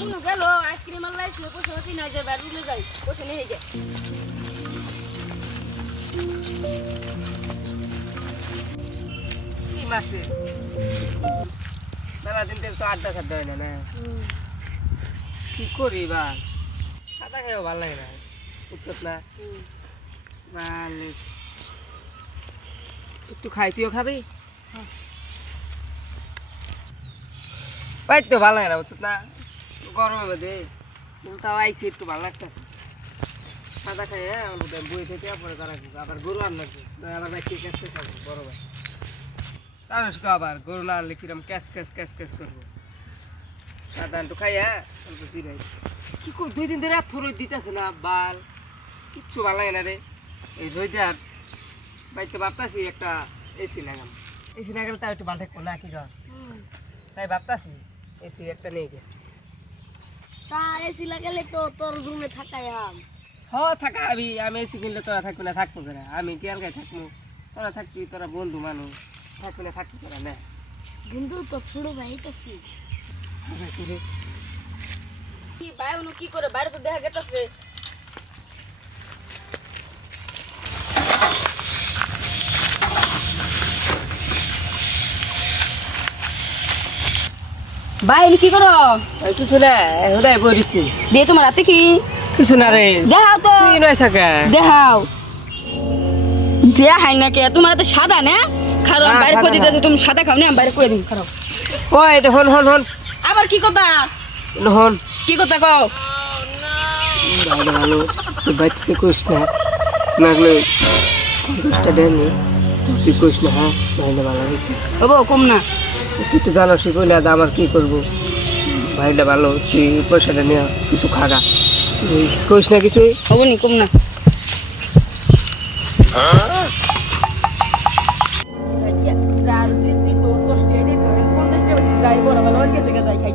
কোনো গেল আইসক্রিম আর পয়সা পাতি নাই যে যাই পয়সা নিয়ে গে কি মাসে? মেলা দিন তো আড্ডা সাড্ডা হয় না না? কি করি বা? সাদা খেয়েও ভালো লাগে না বুঝছত না? ভালো একটু খাই তুইও খাবি? তো ভালো লাগে না বুঝছত না? গরমে বেঁধে। কিন্তু তাও আইসি একটু ভালো লাগতেছে। সাদা খাই হ্যাঁ আমার বই থেকে পরে তারা আবার গরু আন লাগবে আবার ভাই ঠিক আছে খাব বড় ভাই। তাহলে তো আবার গরু আনলে কিরম ক্যাশ ক্যাশ ক্যাশ ক্যাশ করব। সাদা একটু খাই হ্যাঁ জিরাই কি কর দুই দিন ধরে এত রোদ দিতেছে না বাল কিচ্ছু ভালো লাগে না রে। এই রোদে আর বাড়িতে ভাবতাছি একটা এসি লাগাম। এসি লাগালে তাও একটু ভালো থাকব না কি কর তাই ভাবতাছি এসি একটা নিয়ে গে তা এসি লাগালে তো তোর রুমে থাকাই আম। হ থাকা আমি আমি এসি কিনলে তোরা থাকবি না থাকব করে? আমি কি আর থাকব? তোরা থাকবি তোরা বন্ধু মানুষ থাকবি না থাকবি তোরা না। বন্ধু তো ছোট ভাই তাছি কি ভাই উনি কি করে? বাইরে তো দেখা গেছে ভাই কি করো? কিছু না এহুদাই বলিছি দিয়ে তোমার রাতে কি? কিছু না রে। দেখাও তো। তুই নয় সাকা দেখাও। দেখাই না কে? তোমার তো সাদা না? খারো হ্যাঁ, বাইরে করে দিতেছো? তুমি সাদা খাও না আমি বাইরে করে দিম? খারো ও এটা হন হন হন আবার কি কথা? হন কি কথা কও? ভালো তুই বাড়িতে কইস না। নাগলে পঞ্চাশটা দেয়নি তুই কইস না হ্যাঁ? ভাইটা ভালো হয়েছে। বাবু কম না। তুই তো জানো সে কইলে আমার কি করব? ভাইটা ভালো তুই পয়সাটা নিয়ে কিছু খাগা তুই কইস না কিছুই হব নি কম না। যার দিত দশটা দিত পঞ্চাশটা যাই বড় ভালো গেছে যাই খাই